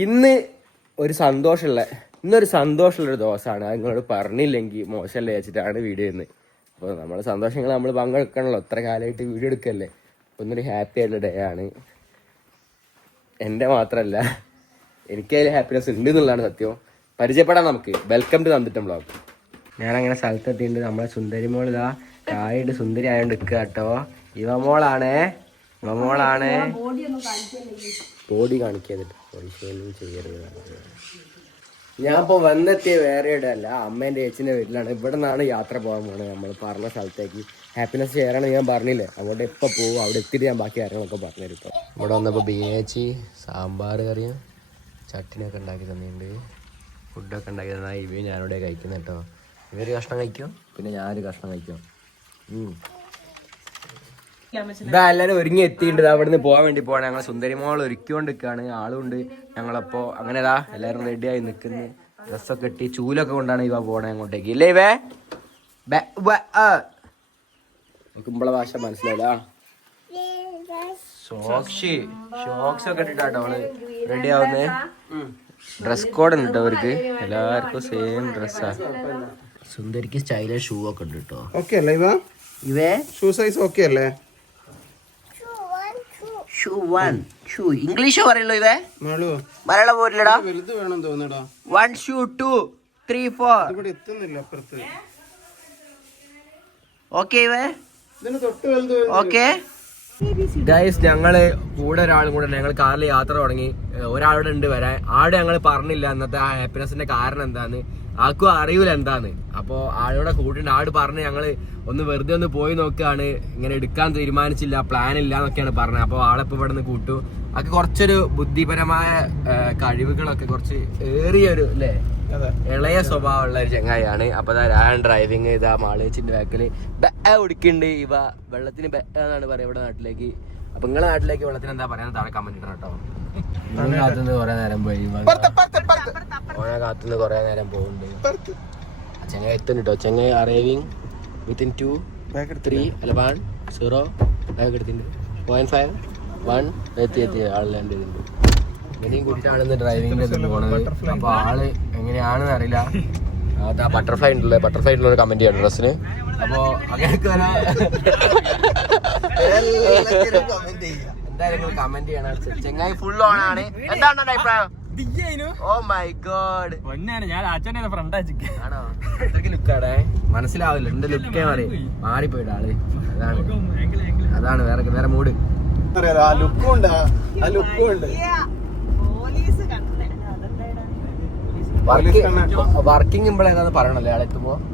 ഇന്ന് ഒരു സന്തോഷമുള്ള ഇന്നൊരു സന്തോഷമുള്ളൊരു ദിവസമാണ്. നിങ്ങളോട് പറഞ്ഞില്ലെങ്കിൽ മോശമല്ലേ വെച്ചിട്ടാണ് വീഡിയോ ഇന്ന് അപ്പോൾ നമ്മുടെ സന്തോഷങ്ങൾ നമ്മൾ പങ്കെടുക്കണല്ലോ. എത്ര കാലമായിട്ട് വീഡിയോ എടുക്കല്ലേ. ഇന്നൊരു ഹാപ്പി ആയിട്ടുള്ള ഡേ ആണ്. എന്റെ മാത്രമല്ല എനിക്ക് അതിൽ ഹാപ്പിനെസ് ഉണ്ട് എന്നുള്ളതാണ് സത്യം. പരിചയപ്പെടാം നമുക്ക്. വെൽക്കം ടു തന്നിട്ടും ബ്ലോഗ് ഞാനങ്ങനെ സ്ഥലത്തെത്തിയിട്ടുണ്ട്. നമ്മളെ സുന്ദരി മോളിതാ കായിട്ട് സുന്ദരി ആയതുകൊണ്ട് നിൽക്കുക കേട്ടോ ഇവ മോളാണേ. ഇവ മോളാണ് ബോഡി കാണിക്കാതിട്ട് ബോഡി ഷേമിങ് ചെയ്യരുത് വന്നെത്തിയ വേറെ ഇടയല്ല അമ്മേന്റെ ചേച്ചിന്റെ വീട്ടിലാണ്. ഇവിടെ നിന്നാണ് യാത്ര പോകാൻ പോണത്. നമ്മൾ പറഞ്ഞ സ്ഥലത്തേക്ക് ഹാപ്പിനെസ് ഷെയർ ആണ് ഞാൻ പറഞ്ഞില്ലേ? അങ്ങോട്ട് ഇപ്പൊ പോകും അവിടെ എത്തിയിട്ട് ഞാൻ ബാക്കി കാര്യങ്ങളൊക്കെ പറഞ്ഞുതരും ഇപ്പോൾ ഇവിടെ വന്നപ്പോൾ ബിയേച്ചി സാമ്പാർ കറിയും ചട്ടിനൊക്കെ ഉണ്ടാക്കി തന്നിട്ടുണ്ട്. ഫുഡൊക്കെ ഉണ്ടാക്കി തന്നാൽ ഇവയും ഞാനിവിടെ കഴിക്കുന്നത് കേട്ടോ. ഇവർ കഷ്ണം കഴിക്കും പിന്നെ ഞാനൊരു കഷ്ണം കഴിക്കും. ഇതാ എല്ലാരും ഒരുങ്ങി എത്തിയിട്ടുണ്ട് അവിടെ നിന്ന് പോകാൻ വേണ്ടി പോകണം ഞങ്ങൾ സുന്ദരിമോൾ ഒരുക്കിക്കൊണ്ട് നിൽക്കുകയാണ് ആളുണ്ട് ഞങ്ങളപ്പോ അങ്ങനെ ഇതാ എല്ലാരും റെഡിയായി നിൽക്കുന്നു. ഡ്രസ്സൊക്കെ കെട്ടി ചൂലൊക്കെ കൊണ്ടാണ് ഇവ പോണേ അങ്ങോട്ടേക്ക്. ഇല്ലേ ഇവേ. നോക്കുമ്പോളെ ഭാഷ മനസ്സിലായില്ല? സോക്ഷി ഷോക്സ് ഒക്കെ ഇട്ടിട്ടാട്ടോ അവൾ റെഡി ആവുന്നേ. ഡ്രസ് കോഡ് ഉണ്ട് അവർക്ക്. എല്ലാവർക്കും സെയിം ഡ്രസ്സാ സുന്ദരിക്ക് സ്റ്റൈലിഷ് ഷൂ ഒക്കെ ഉണ്ട് കേട്ടോ ഓക്കെ അല്ലേ ഇവ? ഇവേ? ഷൂ സൈസ് ഓക്കെ അല്ലേ? ഷൂ വൺ ഷൂ ഇംഗ്ലീഷ് പറയല്ലോ ഇവേ. മലയാളം പോരില്ലടാ. വലുത് വേണം തോന്നടാ one shoe two three four ഇവിടെ എത്തുന്നില്ല അപ്പുറത്ത്. ഓക്കെ ഇവേ. ഓക്കെ ഗൈസ് ഞങ്ങൾ കൂടെ ഒരാളും കൂടെ ഞങ്ങൾ കാറിൽ യാത്ര തുടങ്ങി. ഒരാളുടെ ഉണ്ട് വരാൻ. ആടെ ഞങ്ങൾ പറഞ്ഞില്ല. അന്നത്തെ ആ ഹാപ്പിനെസിന്റെ കാരണം എന്താന്ന്. ആർക്കും അറിയൂല എന്താന്ന്. അപ്പോ ആളോടെ കൂട്ടിണ്ട്. ആട് പറഞ്ഞ് ഞങ്ങൾ ഒന്ന് വെറുതെ ഒന്ന് പോയി നോക്കുകയാണ് ഇങ്ങനെ എടുക്കാൻ തീരുമാനിച്ചില്ല പ്ലാൻ ഇല്ല എന്നൊക്കെയാണ് പറഞ്ഞത്. അപ്പോൾ ആളെപ്പോ ഇവിടെ നിന്ന് കൂട്ടു. അതൊക്കെ കുറച്ചൊരു ബുദ്ധിപരമായ കഴിവുകളൊക്കെ കുറച്ച് ഏറിയൊരു അല്ലേ അതെ. ഇളയ സ്വഭാവമുള്ള ഒരു ചങ്ങായിയാണ്. അപ്പൊ ഞാൻ ഡ്രൈവിങ് ഇതാ മാളേച്ചിന്റെ ബാക്കിൽ ബെ കുടിക്കുന്നുണ്ട് ഇവ വെള്ളത്തിന് ബെ എന്നാണ് പറയാ ഇവിടെ നാട്ടിലേക്ക്. അപ്പൊ നിങ്ങളെ നാട്ടിലേക്ക് വെള്ളത്തിന് എന്താ പറയാൻ താഴെ കമന്റ് ഇടണം കേട്ടോ. കാത്തുനിന്ന് കൊറേ നേരം പോയി. ഓനെ കാത്തുനിന്ന് കൊറേ നേരം പോകുന്നുണ്ട് ആ ചെങ്ങായി എത്തുന്നുണ്ട്? കേട്ടോ ചെങ്ങായി അറൈവിങ് വിത്തിൻ ടു ത്രീ അല്ല വൺ സീറോ ബാഗ് എടുത്തിട്ടുണ്ട്. പോയിന്റ് ഫൈവ് വൺ എത്തി എത്തി ഇവനെയും കൂട്ടിയിട്ടാണ് പോണത്. അപ്പൊ ആൾ എങ്ങനെയാണെന്ന് അറിയില്ല. ആ ബട്ടർഫ്ലൈ ഉണ്ടല്ലേ? ബട്ടർഫ്ലൈ ഉള്ള കമന്റ് ഡ്രസ്സിന് അപ്പോ എന്തായാലും കമന്റ് ചെയ്യണം. ചെങ്ങായി ഫുൾ ഓൺ ആണ്. എന്താണ് അഭിപ്രായം? ഓ മൈ ഗോഡ് ഞാൻ അച്ഛനെ ഫ്രണ്ട് ആണോ? ലുക്കാടേ മനസ്സിലാവില്ല. എന്റെ ലുക്കേ മാറി മാറിപ്പോയിട്ട് ആൾ അതാണ്. അതാണ്. വേറെ വേറെ മൂഡ് അറിയാലോ ആ ലുക്കും ഉണ്ട് ആ- ലുക്കും ഉണ്ട്. വർക്കിംഗ് ഇമ്പളേതാന്ന് പറയണല്ലേ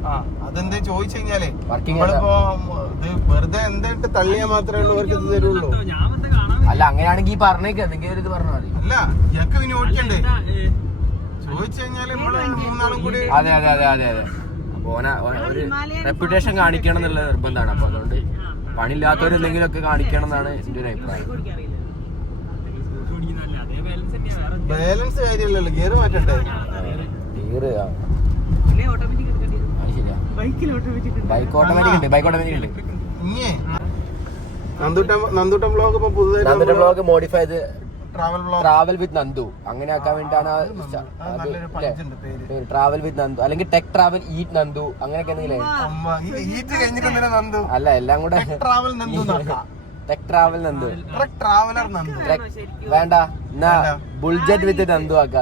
ആ അതെന്താ ചോദിച്ചു കഴിഞ്ഞാലേ വർക്കിംഗ് നമ്മളിപ്പോ ഇത് വെറുതെ എന്തായിട്ട് തള്ളിയാ മാത്രമേ ഉള്ളവർക്ക് ഇത് തരുള്ളൂ. അല്ല അങ്ങനെയാണെങ്കിൽ ഈ പറഞ്ഞേക്ക് എന്തെങ്കിലും ഒരു ഇത് പറഞ്ഞാൽ മതി. അല്ല ഞക്ക് പിന്നെ ഓടിക്കണ്ടേ? ചോദിച്ചു കഴിഞ്ഞാൽ നമ്മൾ മൂന്നാളും കൂടി അതെ അതെ അതെ അതെ അതെ. അപ്പൊ ഓന ഒരു റെപ്യൂട്ടേഷൻ കാണിക്കണം എന്നുള്ള നിർബന്ധമാണ്. അപ്പൊ അതുകൊണ്ട് പണിയില്ലാത്തവർ എന്തെങ്കിലുമൊക്കെ കാണിക്കണം എന്നാണ് എന്റെ ഒരു അഭിപ്രായം. അതേ ബാലൻസ് തന്നെയാ വേറെ ബാലൻസ് കാര്യമല്ലല്ലോ ഗിയർ ഓട്ടോമാറ്റിക് ബൈക്ക് ഉണ്ട് ബൈക്ക് ഓട്ടോമാറ്റിക് ഉണ്ട്. ഇഞ്ഞേ നന്ദൂട്ടം നന്ദൂട്ടം ബ്ലോഗ് ഇപ്പൊ പുതുതായി ബ്ലോഗ് മോഡിഫൈ ചെയ്ത് travel blog travel with Nandu അങ്ങനെ ആക്കാൻ വേണ്ടിയിട്ടാണ് ട്രാവൽ വിത്ത് നന്ദു അല്ലെങ്കിൽ ടെക് ട്രാവൽ ഈറ്റ് നന്ദു അങ്ങനെയൊക്കെ എന്തെങ്കിലും? അമ്മ ഈ ഈറ്റ് കഴിഞ്ഞിട്ട് എന്തിനാ നന്ദു അല്ല എല്ലാം കൂടെ travel Nandu. Tech travel Nandu truck traveller Nandu വേണ്ട. എന്നാ ബുൾജറ്റ് വിത്ത് നന്ദു ആക്ക.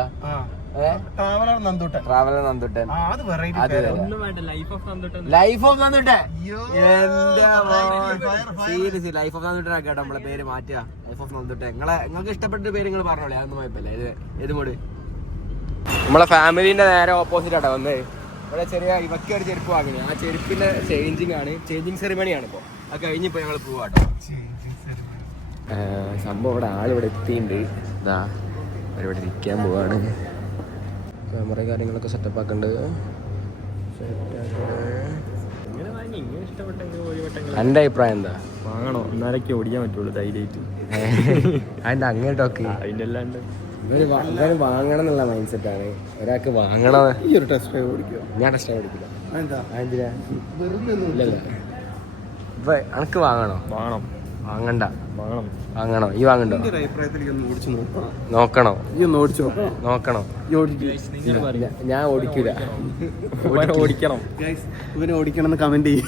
ട്രാവലർ നന്ദൂട്ടൻ. ട്രാവലർ നന്ദുട്ടൻ. ആ അത് വെറൈറ്റി ലൈഫ് ഓഫ് തന്നിട്ട് ലൈഫ് ഓഫ് നന്ദുട്ടെ എന്താ. സീരിയസ് ലൈഫ് ഓഫ് നന്ദുട്ടൻ ആക്കട്ടെ നമ്മളെ പേര് മാറ്റുക ലൈഫ് ഓഫ് നന്ദുട്ടൻ. നിങ്ങളെ നിങ്ങൾക്ക് ഇഷ്ടപ്പെട്ട പേര് നിങ്ങൾ പറഞ്ഞോളെ. അതൊന്നും കുഴപ്പമില്ല. ഇത് ഏത് മോഡ് നമ്മളെ ഫാമിലിന്റെ നേരെ ഓപ്പോസിറ്റ് ആട്ടോ വന്നേ. ഇവിടെ ചെറിയ ഇവക്ക് ഒരു ചെരുപ്പ് വാങ്ങണേ ആ ചെരുപ്പിന്റെ ചേഞ്ചിങ് ആണ്. ചേഞ്ചിങ് സെറിമണി ആണ് ഇപ്പോ. അത് കഴിഞ്ഞിപ്പോ ഞങ്ങൾ പോവാട്ടോ സംഭവം ഇവിടെ ആളിവിടെ എത്തിയിട്ടുണ്ട് ഇതാ അവരിവിടെ ഇരിക്കാൻ പോവാണ്. ക്യാമറ കാര്യങ്ങളൊക്കെ സെറ്റപ്പ് ആക്കണ്ട് എന്റെ വാങ്ങി ഇങ്ങനെ ഇഷ്ടപ്പെട്ടെങ്കിൽ ഒരു വട്ടം എന്റെ അഭിപ്രായം എന്താ? വാങ്ങണോ? എന്നാലൊക്കെ ഓടിക്കാൻ പറ്റുള്ളൂ ധൈര്യമായിട്ട്. അതിന്റെ അങ്ങോട്ടൊക്കെ അതിന്റെ അല്ലാണ്ട് ഇവർ വാങ്ങണം എന്നുള്ള മൈൻഡ് സെറ്റ് ആണ്. ഒരാൾക്ക് വാങ്ങണം? ഈ ഒരു ടെസ്റ്റ് ഡ്രൈവ് ഓടിക്കോ. ഞാൻ ടെസ്റ്റ് പഠിക്കില്ല എന്താ അതെന്തിനാ? വെറുതെ അനക്ക് വാങ്ങണോ? വാങ്ങണം. വാങ്ങണ്ട. വാങ്ങണം. ഈ വാങ്ങണ്ടോ? നോക്കണം നോക്കണോ? ഈ ഒന്ന് ഓടിച്ചു നോക്കണോ? നിങ്ങൾ പറയും. ഞാൻ ഓടിക്കൂല. ഓടിക്കണം. ഇവനെ ഓടിക്കണം എന്ന് കമന്റ് ചെയ്യും.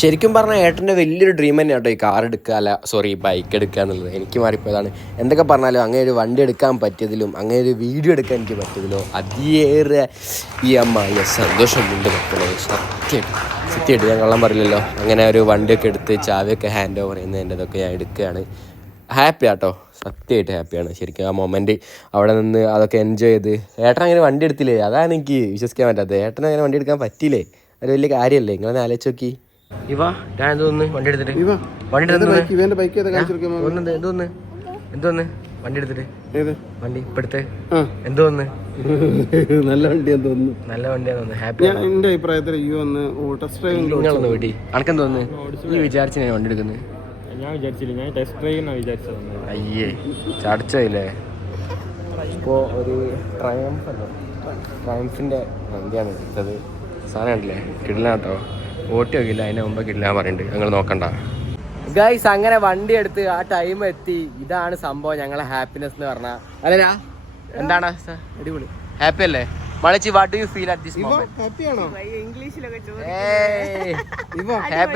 ശരിക്കും പറഞ്ഞാൽ ഏട്ടന്റെ വലിയൊരു ഡ്രീം തന്നെ കേട്ടോ ഈ കാർ എടുക്കുക അല്ല സോറി ബൈക്ക് എടുക്കുക എന്നുള്ളത്. എനിക്ക് മാറിപ്പോയതാണ്. എന്തൊക്കെ പറഞ്ഞാലും അങ്ങനെ ഒരു വണ്ടി എടുക്കാൻ പറ്റിയതിലും അങ്ങനെ ഒരു വീഡിയോ എടുക്കാൻ എനിക്ക് പറ്റിയതിലോ അതിയേറെ ഈ അമ്മ സന്തോഷമുണ്ട് മക്കളെ. സത്യമായിട്ട് സത്യമായിട്ട് ഞാൻ കള്ളം പറയില്ലല്ലോ അങ്ങനെ ഒരു വണ്ടിയൊക്കെ എടുത്ത് ചാവിയൊക്കെ ഹാൻഡ് ഓവർ ചെയ്യുന്നതിന്റെതൊക്കെ ഞാൻ എടുക്കുകയാണ്. ഹാപ്പി ആട്ടോ. സത്യമായിട്ട് ഹാപ്പിയാണ് ശരിക്കും ആ മൊമെന്റ് അവിടെ നിന്ന് അതൊക്കെ എൻജോയ് ചെയ്ത്. ഏട്ടൻ അങ്ങനെ വണ്ടി എടുത്തില്ലേ? അതാണ് എനിക്ക് വിശ്വസിക്കാൻ പറ്റാത്തത്. ഏട്ടൻ അങ്ങനെ വണ്ടി എടുക്കാൻ പറ്റിയില്ലേ? അത് വലിയ കാര്യമല്ലേ? നിങ്ങളൊന്ന് ആലോചിച്ച് നോക്കി. ഇവ ഞാൻ എന്തോന്ന് വണ്ടി എടുത്തിട്ട്. വണ്ടി ബൈക്ക് ഇവന്റെ എന്തോന്ന് എന്തോന്ന് വണ്ടി എടുത്തിട്ട്. വണ്ടി ഇപ്പടുത്ത്. ആ. എന്തോന്ന് നല്ല വണ്ടിയാന്ന് തോന്നുന്നു. നല്ല വണ്ടിയാന്ന് തോന്നുന്നു. ഹാപ്പി ഞാൻ എന്റെ അഭിപ്രായത്തിൽ ഈ ഒന്ന് ടെസ്റ്റ് ഡ്രൈവ് നിങ്ങളൊന്ന് വീട്ടി അനക്കെന്ത് തോന്നുന്നു? നീ വിചാരിച്ചു ഞാൻ വണ്ടി എടുക്കുന്നത് ഞാൻ വിചാരിച്ചില്ല. ഞാൻ ടെസ്റ്റ് ഡ്രൈവ് എന്നാണ് വിചാരിച്ചത് അയ്യേ ഇപ്പോൾ ഒരു ട്രയംഫ് അല്ലോ ട്രയംഫിന്റെ വണ്ടിയാണ് എടുത്തത്. സാധനം കേട്ടോ ഓട്ടി നോക്കില്ല അതിന് മുമ്പ് കിടില്ല പറയുന്നുണ്ട് ഞങ്ങൾ നോക്കണ്ട. ഗൈസ് അങ്ങനെ വണ്ടി എടുത്ത് ആ ടൈം എത്തി. ഇതാണ് സംഭവം ഞങ്ങളെ ഹാപ്പിനെസ് എന്ന് പറഞ്ഞാൽ അല്ലരാ എന്താണ്? അടിപൊളി. ഹാപ്പി അല്ലേ? മളിച്ചി what do you feel at this happy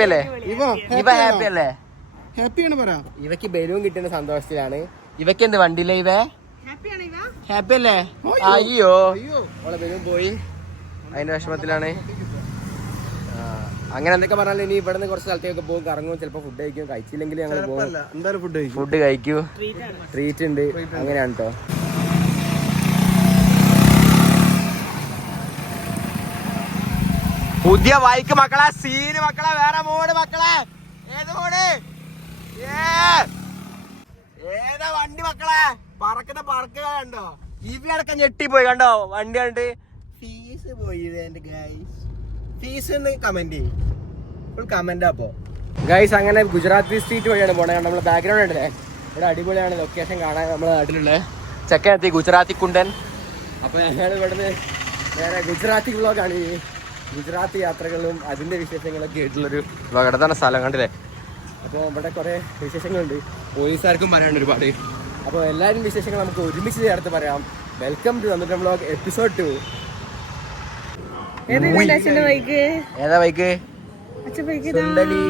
അല്ലേ? ഇവ ഹാപ്പി അല്ലേ? ഹാപ്പിയാണ് പറ. ഇവക്ക് ബലൂൺ കിട്ടുന്ന സന്തോഷത്തിലാണ്. ഇവക്ക് എന്ത് വണ്ടിയില്ലേ ഇവ? ഹാപ്പി അല്ലേ? അയ്യോ ബലൂൺ പോയി. അതിന്റെ വിഷമത്തിലാണ്. അങ്ങനെ എന്തൊക്കെ പറഞ്ഞാലും ഇനി ഇവിടുന്ന് കുറച്ച് സ്ഥലത്തേക്ക് പോകും കറങ്ങും ചിലപ്പോൾ ഫുഡ് കഴിക്കും. കഴിച്ചില്ലെങ്കിൽ ഞങ്ങൾ പോകും. അല്ല ഫുഡ് കഴിക്കും. ഫുഡ് കഴിക്കൂ. ട്രീറ്റ് ഉണ്ട്. അങ്ങനെയാണ് കേട്ടോ പുതിയ ബൈക്ക് മക്കളെ സീന് മക്കളെ വേറെ മോഡ് മക്കളെ. ഏത് മോഡ് ഏതാ വണ്ടി മക്കളെ? പറക്കുന്ന പറക്കുക കണ്ടോ? ഇവ അടക്കം ഞെട്ടിപ്പോയി കണ്ടോ? വണ്ടി കണ്ട്. ഫീസ് പോയി എന്റെ guys fees comment full comment അപ്പോ. ഗൈസ് അങ്ങനെ ഗുജറാത്തി സ്ട്രീറ്റ് വഴിയാണ് പോണേ. നമ്മൾ ബാക്ക്ഗ്രൗണ്ട് ഉണ്ടല്ലേ ഇവിടെ അടിപൊളിയാണ് ലൊക്കേഷൻ കാണാൻ നമ്മുടെ നാട്ടിലുള്ള. ചെക്കനെത്തി ഗുജറാത്തി കുണ്ടൻ. അപ്പൊ ഞങ്ങൾ ഇവിടുന്ന് വേറെ ഗുജറാത്തി വ്ളോഗാണ് ഈ ഗുജറാത്തി യാത്രകളും അതിന്റെ വിശേഷങ്ങളൊക്കെ ആയിട്ടുള്ളൊരു ഇവിടെ സ്ഥലം കണ്ടില്ലേ? അപ്പോൾ ഇവിടെ കുറേ വിശേഷങ്ങളുണ്ട്. പോലീസുകാർക്കും പറയാനുണ്ട് ഒരുപാട്. അപ്പോൾ എല്ലാവരും വിശേഷങ്ങൾ നമുക്ക് ഒരുമിച്ച് ചേർത്ത് പറയാം. വെൽക്കം ടു നമ്മുടെ ബ്ലോഗ് എപ്പിസോഡ് ടു ഏതാ ബൈക്ക് ഏതാ ബൈക്ക് അച്ഛൻ ബൈക്ക് സുന്ദരി.